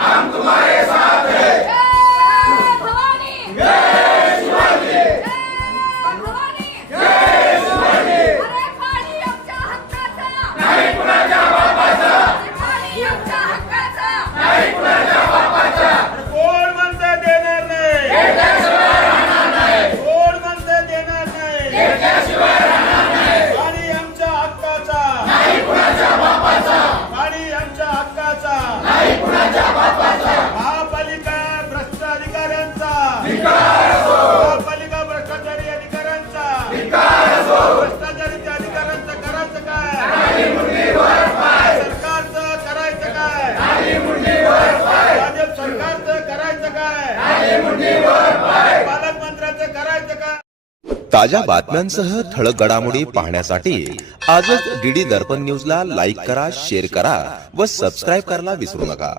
हम तुम्हारे साथ हैं। जय भवानी, जय शिवाजी, जय भवानी, जय शिवाजी। अरे पाणी आमच्या हक्काचा, नाही कुणाच्या बापाचा, पाणी आमच्या हक्काचा. नाही कुणाच्या बापाचा। कोण म्हणते देणार नाही, घेतल्याशिवाय राहणार नाही, कोण म्हणते देणार नाही, घेतल्याशिवाय राहणार नाही। पाणी आमच्या हक्काचा, नाही कुणाच्या बापाचा, पाणी आमच्या हक्काचा. नाही कुणाच्या बापाचा। महापालिका भ्रष्ट अधिकाऱ्यांचा, धिक्कार असो, महापालिका भ्रष्टाचारी अधिकाऱ्यांचा, धिक्कार असो। भ्रष्टाचारी अधिकाऱ्यांचं करायचं काय, खाली मुंडीवर पाय, सरकारचं करायचं काय, खाली मुंडीवर पाय, भाजप सरकारचं करायचं काय, खाली मुंडीवर पाय। पालकमंत्र्याचं करायचं काय. ताज्या बातम्यांसह ठळक घडामोडी पाहण्यासाठी आजच डीडी दर्पण न्यूजला लाईक करा, शेअर करा व सबस्क्राईब करायला विसरू नका.